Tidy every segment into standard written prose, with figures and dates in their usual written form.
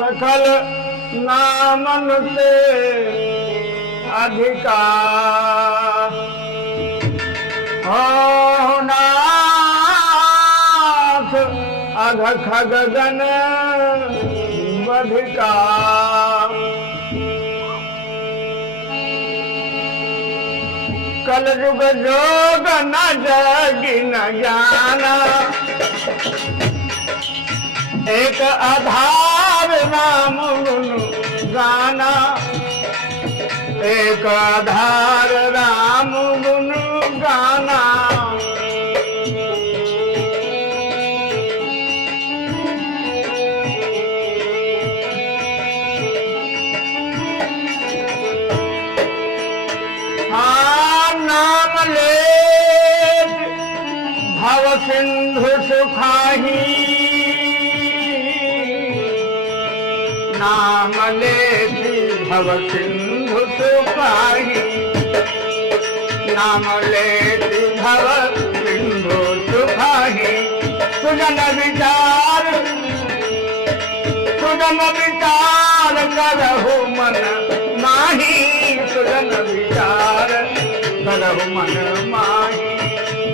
सकल नामन से अधिका हो नाथ अघ खग गन बधिका। कल युग जोग न जगी न जाना एक आधार राम गुण गाना एक आधार राम गुण गाना। नाम ले भव सिंधु सुखाही नाम ले भव सिंधु सुखाही नाम ले भव सिंधु सुखाही। सुजन विचार करहु मन माही सुजन विचार करहु मन माही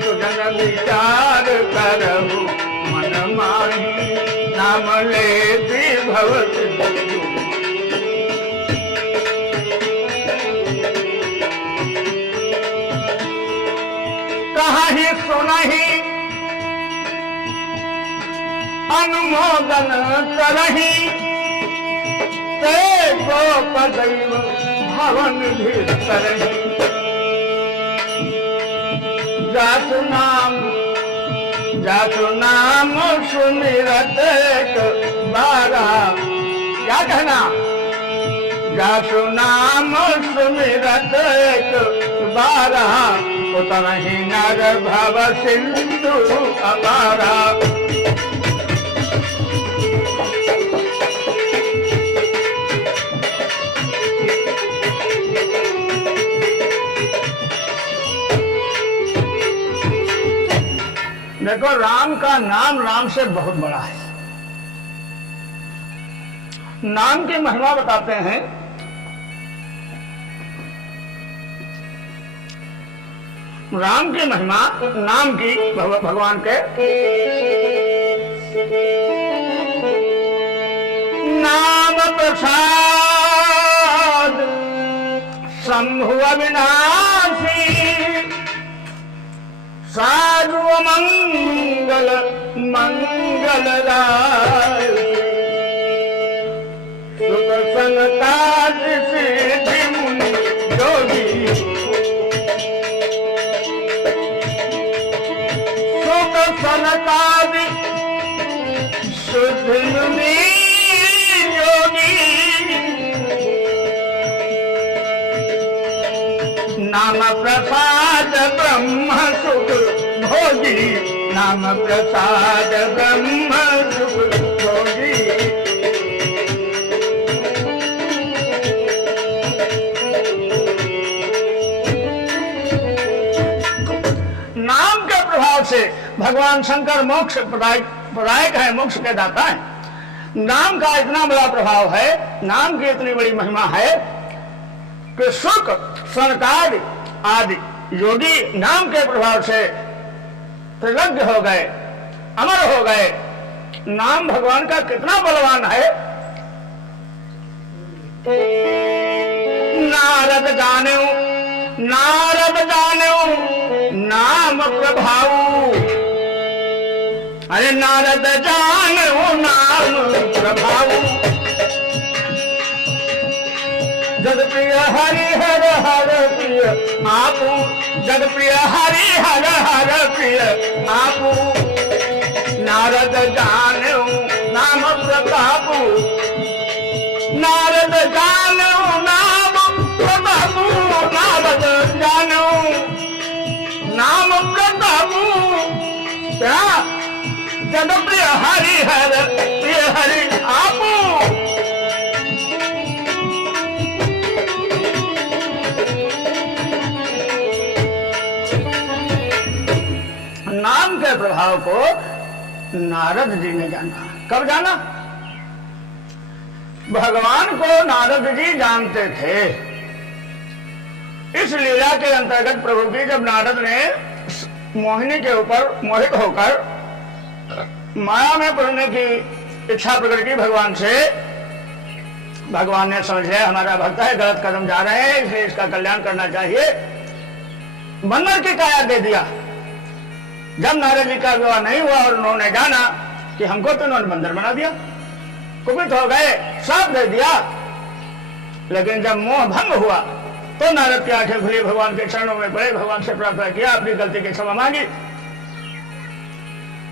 सुजन विचार करहु मन माही। नाम लेति भव सिंधु कहाही सुनहि अनुमोदन करहि ते गोपदैव भवन भीतरहि। जासु नाम सुमिरत एक बारा। क्या कहना? जासु नाम सुमिरत एक बारा उतरहि नर भव सिंधु अपारा। देखो राम का नाम राम से बहुत बड़ा है। नाम की महिमा बताते हैं। राम की महिमा नाम की भगवान के नाम प्रसाद शंभु अविनाशी साधु मंगल मंगलदाय सुख संताज सिद्धि मुनि योगी सुख संताज सिद्धि मुनि योगी। नाम प्रसाद ब्रह्म सुख भोगी नाम प्रसाद ब्रह्म सुख भोगी। नाम के प्रभाव से भगवान शंकर मोक्ष प्रदायक है, मोक्ष के दाता है। नाम का इतना बड़ा प्रभाव है, नाम की इतनी बड़ी महिमा है कि शुक सनकादि आदि योगी नाम के प्रभाव से त्रिलग्न हो गए, अमर हो गए। नाम भगवान का कितना बलवान है। नारद जाने नाम प्रभाव। अरे नारद जाने नाम प्रभाव। जग प्रिय हरि हर हर प्रिय आपू जग प्रिय हरि हर हर प्रिय आपू। नारद जानो नाम प्रभावू नारद जानो नाम प्रभावू नारद जानो नाम प्रभावू। क्या जग प्रिय हरि हर प्रिय हरि आपू। नाम के प्रभाव को नारद जी ने जाना। कब जाना? भगवान को नारद जी जानते थे। इस लीला के अंतर्गत प्रभु की जब नारद ने मोहिनी के ऊपर मोहित होकर माया में पड़ने की इच्छा प्रकट की भगवान से, भगवान ने समझ लिया हमारा भक्त है, गलत कदम जा रहे हैं, इसलिए इसका कल्याण करना चाहिए, बंदर की काया दे दिया। जब नारद जी का विवाह नहीं हुआ और उन्होंने जाना कि हमको तो उन्होंने बंदर बना दिया, कुपित हो गए, श्राप दे दिया। लेकिन जब मोह भंग हुआ तो नारद की आंखें खुली, भगवान के चरणों में पड़े, भगवान से प्रार्थना किया, अपनी गलती की क्षमा मांगी।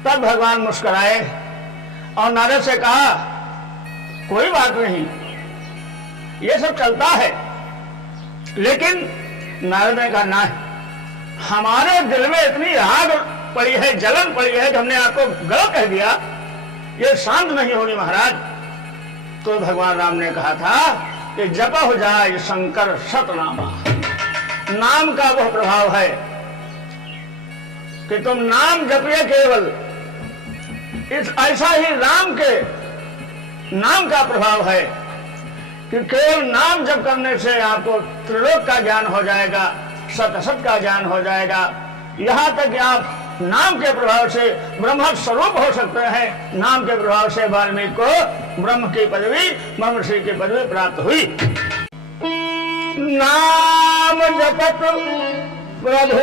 तब भगवान मुस्कुराए और नारद से कहा कोई बात नहीं, ये सब चलता है। लेकिन नारद ने कहा ना, हमारे दिल में इतनी आग पड़ी है, जलन पड़ी है कि हमने आपको गलत कह दिया, ये शांत नहीं होगी महाराज। तो भगवान राम ने कहा था कि जप हो जाए शंकर सतनामा। नाम का वह प्रभाव है कि तुम नाम जपिए केवल, इस ऐसा ही राम के नाम का प्रभाव है कि केवल नाम जप करने से आपको त्रिलोक का ज्ञान हो जाएगा, सत असत का ज्ञान हो जाएगा। यहां तक कि आप नाम के प्रभाव से ब्रह्म स्वरूप हो सकते हैं। नाम के प्रभाव से वाल्मीकि को ब्रह्म की पदवी, ब्रह्मश्री की पदवी प्राप्त हुई। नाम जपत प्रभु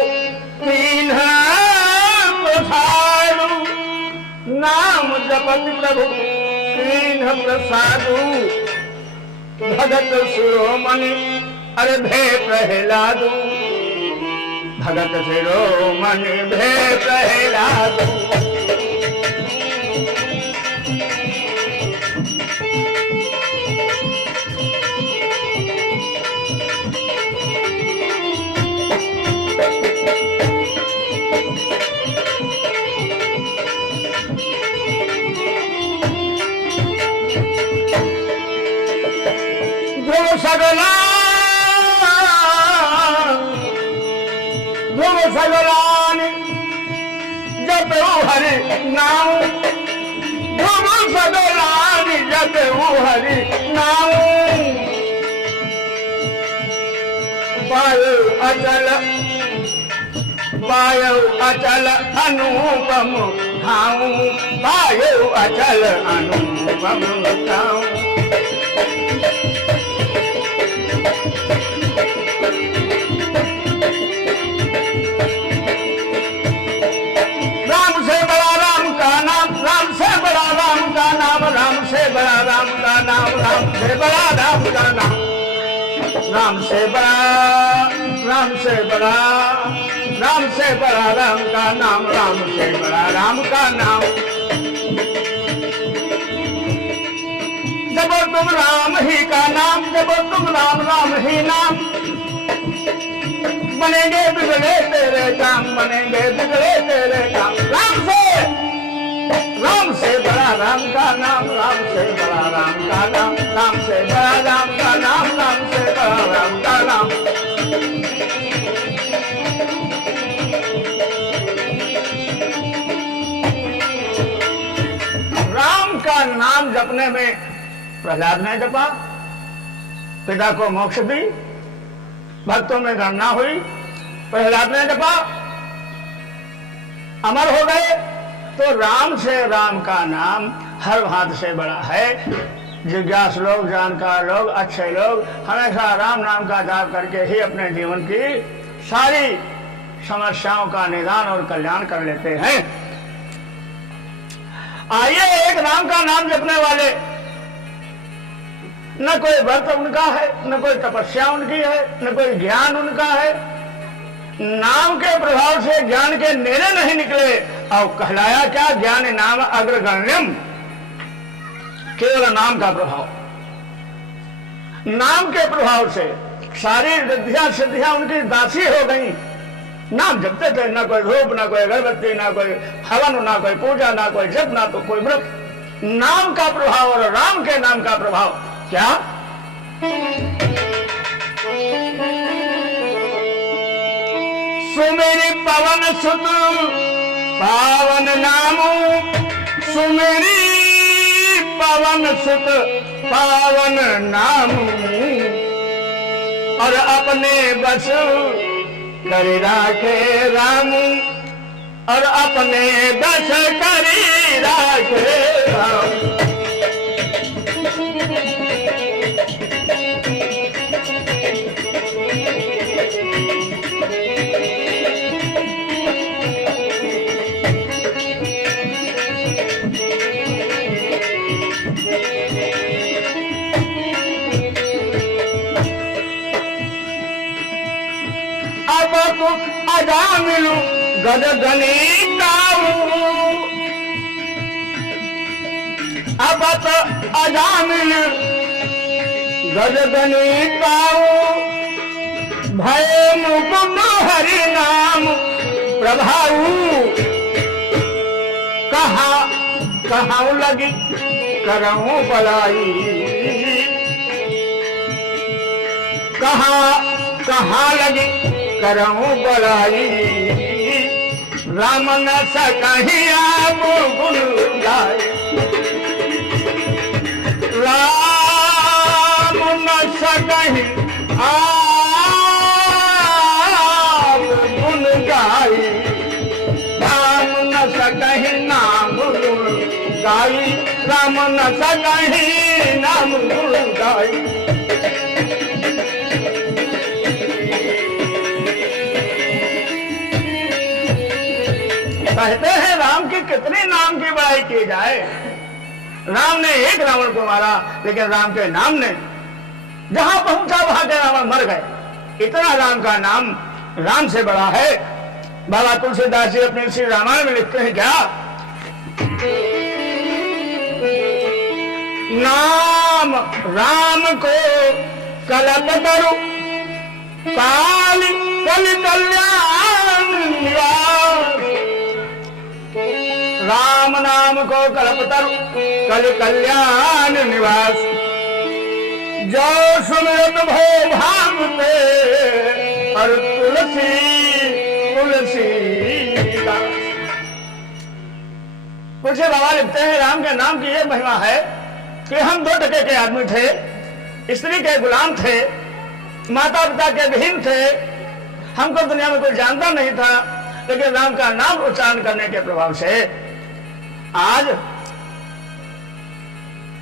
कीन्ह प्रसादु, नाम जपत प्रभु कीन्ह प्रसादु, भगत शिरोमणि अरे भे प्रहलादु, भगत शिरोमणि भे प्रहलादु। सगलान जपऊ हरि नाम, ध्रुव सगलान जपऊ हरि नाम, पायो अचल अनुपम धाऊ, पायो अचल अनुपम धाऊ। राम से बड़ा राम का नाम, राम से बड़ा राम का नाम, राम से बड़ा, राम से बड़ा, राम से बड़ा राम का नाम, राम से बड़ा राम का नाम। जब तुम राम ही का नाम, जब तुम राम राम ही नाम, बनेंगे बिगड़े तेरे काम, बनेंगे बिगड़े तेरे काम। राम से बड़ा राम का नाम, राम से बड़ा राम का नाम, राम से बड़ा राम का नाम, राम से बड़ा राम का नाम। राम का नाम जपने में प्रहलाद ने जपा, पिता को मोक्ष दी, भक्तों में गणना हुई, प्रहलाद ने जपा, अमर हो गए। तो राम से राम का नाम हर भांति से बड़ा है। जिज्ञास लोग, जानकार लोग, अच्छे लोग हमेशा राम नाम का जाप करके ही अपने जीवन की सारी समस्याओं का निदान और कल्याण कर लेते हैं। आइए, एक राम का नाम जपने वाले, न कोई व्रत उनका है, न कोई तपस्या उनकी है, न कोई ज्ञान उनका है। नाम के प्रभाव से ज्ञान के नेरे नहीं निकले और कहलाया क्या, ज्ञान नाम अग्रगण्यम, केवल नाम का प्रभाव। नाम के प्रभाव से सारी रिद्धियां सिद्धियां उनकी दासी हो गई। नाम जपते थे, ना कोई धूप, ना कोई अगरबत्ती, ना कोई हवन, ना कोई पूजा, ना कोई जप, ना तो कोई व्रत। नाम का प्रभाव और राम के नाम का प्रभाव क्या? सुमेरी पवन सुत पावन नामो, सुमेरी पवन पवन सुत पावन नाम, और अपने बस कर राखे राम, और अपने बस करी राखे राम। अब तो अजा मिलू गद गणिताऊ, अब तो अजा मिलू गद गणिताऊ, भय मुकुट हरि नाम प्रभाऊ। कहाँ लगी करऊं बलाई, कहाँ लगी करऊं बलाई, राम न सकहीं आप गुण गाए, राम न सकहीं आप गुण गाई, राम न सकहीं नाम गुण गाई, राम न सकहीं नाम गुण गाई। कहते हैं राम के कितने नाम की बड़ाई की जाए। राम ने एक रावण को मारा, लेकिन राम के नाम ने जहां पहुंचा वहां के रावण मर गए। इतना राम का नाम राम से बड़ा है। बाबा तुलसीदास जी अपने श्री रामायण में लिखते हैं क्या, नाम राम को कलपतरु काल कल कल्याण निवास, राम नाम को कल्पतरु कल कल्याण निवास, जो सुमिरत भो भागते और तुलसी दास। कुछ बाबा लिखते हैं राम के नाम की यह महिमा है कि हम 2 टके के आदमी थे, स्त्री के गुलाम थे, माता पिता के विहीन थे, हमको दुनिया में कोई जानता नहीं था, लेकिन राम का नाम उच्चारण करने के प्रभाव से आज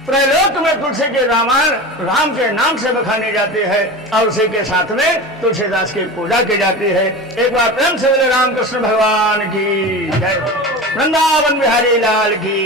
त्रैलोक में तुलसी के रामायण राम के नाम से बखानी जाती है, और उसी के साथ में तुलसीदास की पूजा की जाती है। एक बार प्रेम से बोले रामकृष्ण भगवान की जय, वृंदावन बिहारी लाल की।